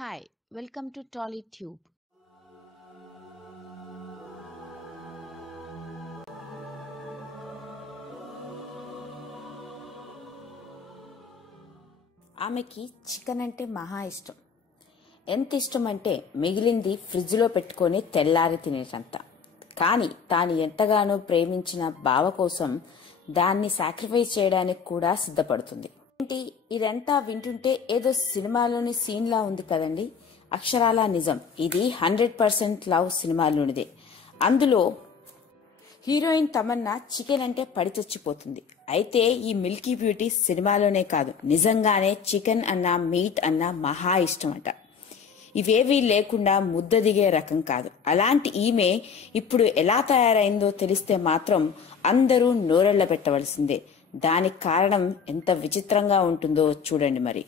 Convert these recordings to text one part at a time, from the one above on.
Hi, welcome to TollyTube. ఆమెకి chicken అంటే మహా ఇష్టం. ఎంత ఇష్టం అంటే మిగిలింది ఫ్రిడ్జ్లో పెట్టుకొని తెల్లారి తినేటంత. కానీ తాను ఎంతగానో ప్రేమించిన బావ కోసం దాన్ని సాక్రిఫైస్ చేయడానికి కూడా సిద్ధపడుతుంది. ఏంటి ఇదంతా వింటుంటే ఏదో సినిమాలోని సీన్లా ఉంది కదండి. అక్షరాలా నిజం. ఇది 100% లవ్ సినిమాలోనిదే. అందులో హీరోయిన్ తమన్నా చికెన్ అంటే పడి చచ్చిపోతుంది. అయితే ఈ మిల్కీ బ్యూటీ సినిమాలోనే కాదు, నిజంగానే చికెన్ అన్నా మీట్ అన్నా మహా ఇష్టం అట. ఇవేవీ లేకుండా ముద్ద దిగే రకం కాదు. అలాంటి ఈమె ఇప్పుడు ఎలా తయారైందో తెలిస్తే మాత్రం అందరూ నోరెళ్ల పెట్టవలసిందే. దానికి కారణం ఎంత విచిత్రంగా ఉంటుందో చూడండి మరి.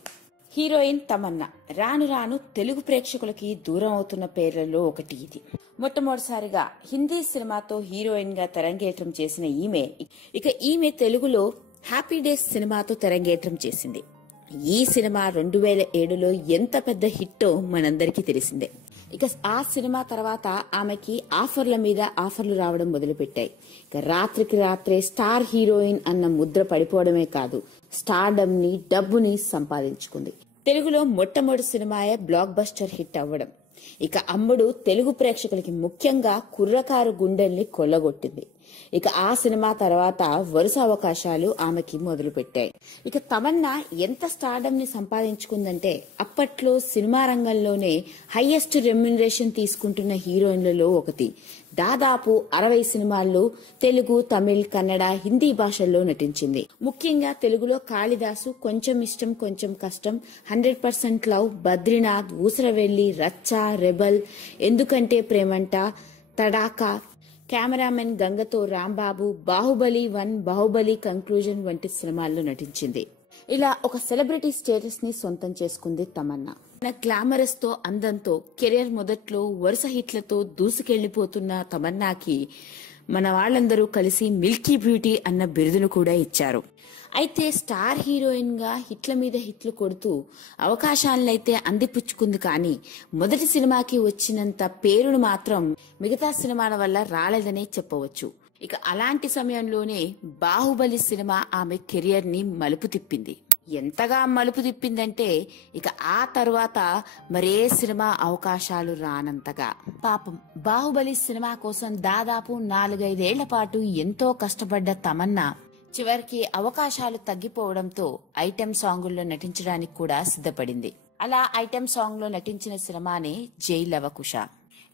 హీరోయిన్ తమన్నా రాను రాను తెలుగు ప్రేక్షకులకి దూరం అవుతున్న పేర్లలో ఒకటి ఇది. మొట్టమొదటిసారిగా హిందీ సినిమాతో హీరోయిన్ గా తెరంగేట్రం చేసిన ఈమె తెలుగులో హ్యాపీ డేస్ సినిమాతో తెరంగేట్రం చేసింది. ఈ సినిమా 2007లో ఎంత పెద్ద హిట్టో మనందరికీ తెలిసిందే. ఇక ఆ సినిమా తర్వాత ఆమెకి ఆఫర్ల మీద ఆఫర్లు రావడం మొదలుపెట్టాయి. ఇక రాత్రికి రాత్రే స్టార్ హీరోయిన్ అన్న ముద్ర పడిపోవడమే కాదు, స్టార్డమ్ ని డబ్బుని సంపాదించుకుంది. తెలుగులో మొట్టమొదటి సినిమాయే బ్లాక్ బస్టర్ హిట్ అవ్వడం. ఇక అమ్ముడు తెలుగు ప్రేక్షకులకి ముఖ్యంగా కుర్రకారు గుండెల్ని కొల్లగొట్టింది. ఇక ఆ సినిమా తర్వాత వరుస అవకాశాలు ఆమెకి మొదలుపెట్టాయి. ఇక తమన్నా ఎంత స్టార్డమ్ ని సంపాదించుకుందంటే అప్పట్లో సినిమా రంగంలోనే హైయెస్ట్ రెమ్యునరేషన్ తీసుకుంటున్న హీరోయిన్లలో ఒకటి. దాదాపు 60 సినిమాల్లో తెలుగు, తమిళ్, కన్నడ, హిందీ భాషల్లో నటించింది. ముఖ్యంగా తెలుగులో కాళిదాసు, కొంచెం ఇష్టం కొంచెం కష్టం, 100% లవ్, బద్రీనాథ్, ఊసరవెల్లి, రచ్చ, రెబల్, ఎందుకంటే ప్రేమంట, తడాకా, కెమెరామెన్ గంగతో రాంబాబు, బాహుబలి 1, బాహుబలి కంక్లూజన్ వంటి సినిమాల్లో నటించింది. ఇలా ఒక సెలబ్రిటీ స్టేటస్ ని సొంతం చేసుకుంది తమన్నా. గ్లామరస్ తో, అందంతో కెరీర్ మొదట్లో వరుస హిట్లతో దూసుకెళ్లిపోతున్న తమన్నాకి మన వాళ్ళందరూ కలిసి మిల్కీ బ్యూటీ అన్న బిరుదును కూడా ఇచ్చారు. అయితే స్టార్ హీరోయిన్ గా హిట్ల మీద హిట్లు కొడుతూ అవకాశాలనైతే అందిపుచ్చుకుంది. కానీ మొదటి సినిమాకి వచ్చినంత పేరును మాత్రం మిగతా సినిమాల వల్ల రాలేదనే చెప్పవచ్చు. ఇక అలాంటి సమయంలోనే బాహుబలి సినిమా ఆమె కెరియర్ ని మలుపు తిప్పింది. ఎంతగా మలుపు తిప్పిందంటే ఇక ఆ తరువాత మరే సినిమా అవకాశాలు రానంతగా. పాపం బాహుబలి సినిమా కోసం దాదాపు 4-5 ఏళ్ల పాటు ఎంతో కష్టపడ్డ తమన్నా చివరికి అవకాశాలు తగ్గిపోవడంతో ఐటెం సాంగుల్లో నటించడానికి కూడా సిద్ధపడింది. అలా ఐటెం సాంగ్ లో నటించిన సినిమానే జై లవకుశ.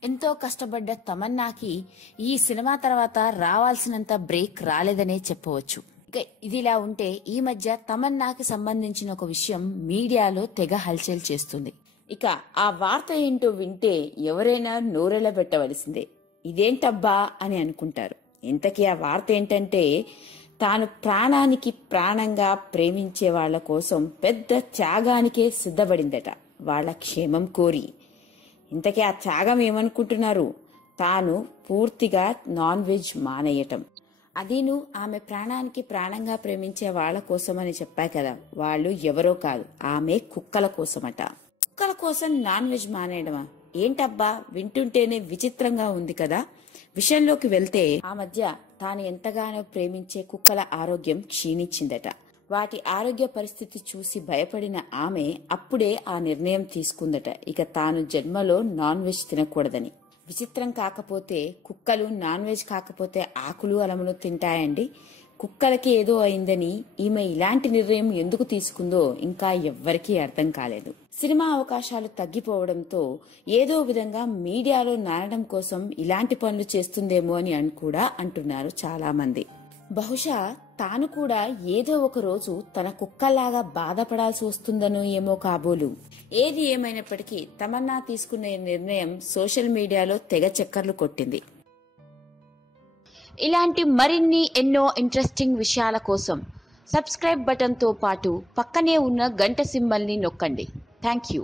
ఎంతో కష్టపడ్డ తమన్నాకి ఈ సినిమా తర్వాత రావాల్సినంత బ్రేక్ రాలేదనే చెప్పవచ్చు. ఇక ఇదిలా ఉంటే ఈ మధ్య తమన్నాకి సంబంధించిన ఒక విషయం మీడియాలో తెగ హల్చల్ చేస్తుంది. ఇక ఆ వార్త ఏంటో వింటే ఎవరైనా నోరెళ్ల పెట్టవలసిందే. ఇదేంటబ్బా అని అనుకుంటారు. ఇంతకీ ఆ వార్త ఏంటంటే తాను ప్రాణానికి ప్రాణంగా ప్రేమించే వాళ్ల కోసం పెద్ద త్యాగానికే సిద్ధపడిందట, వాళ్ల క్షేమం కోరి. ఇంతకీ ఆ త్యాగం ఏమనుకుంటున్నారు? తాను పూర్తిగా నాన్ వెజ్ మానేయటం. అదీను ఆమె ప్రాణానికి ప్రాణంగా ప్రేమించే వాళ్ల కోసమని చెప్పా కదా, వాళ్ళు ఎవరో కాదు, ఆమె కుక్కల కోసమట. కుక్కల కోసం నాన్ వెజ్ మానేయడమా? ఏంటబ్బా, వింటుంటేనే విచిత్రంగా ఉంది కదా. విషయంలోకి వెళ్తే ఆ మధ్య తాను ఎంతగానో ప్రేమించే కుక్కల ఆరోగ్యం క్షీణించిందట. వాటి ఆరోగ్య పరిస్థితి చూసి భయపడిన ఆమె అప్పుడే ఆ నిర్ణయం తీసుకుందట, ఇక తాను జన్మలో నాన్ వెజ్ తినకూడదని. విచిత్రం కాకపోతే కుక్కలు నాన్ వెజ్ కాకపోతే ఆకులు అలములు తింటాయండి. కుక్కలకి ఏదో అయిందని ఈమె ఇలాంటి నిర్ణయం ఎందుకు తీసుకుందో ఇంకా ఎవ్వరికీ అర్థం కాలేదు. సినిమా అవకాశాలు తగ్గిపోవడంతో ఏదో విధంగా మీడియాలో నానడం కోసం ఇలాంటి పనులు చేస్తుందేమో అని కూడా అంటున్నారు చాలా మంది. బహుశా తాను కూడా ఏదో ఒక రోజు తన కుక్కలాగా బాధపడాల్సి వస్తుందనో ఏమో కాబోలు. ఏది ఏమైనప్పటికీ తమన్నా తీసుకునే నిర్ణయం సోషల్ మీడియాలో తెగ చక్కర్లు కొట్టింది. ఇలాంటి మరిన్ని ఎన్నో ఇంట్రెస్టింగ్ విషయాల కోసం సబ్స్క్రైబ్ బటన్ తో పాటు పక్కనే ఉన్న గంట సింబల్ ని నొక్కండి. Thank you.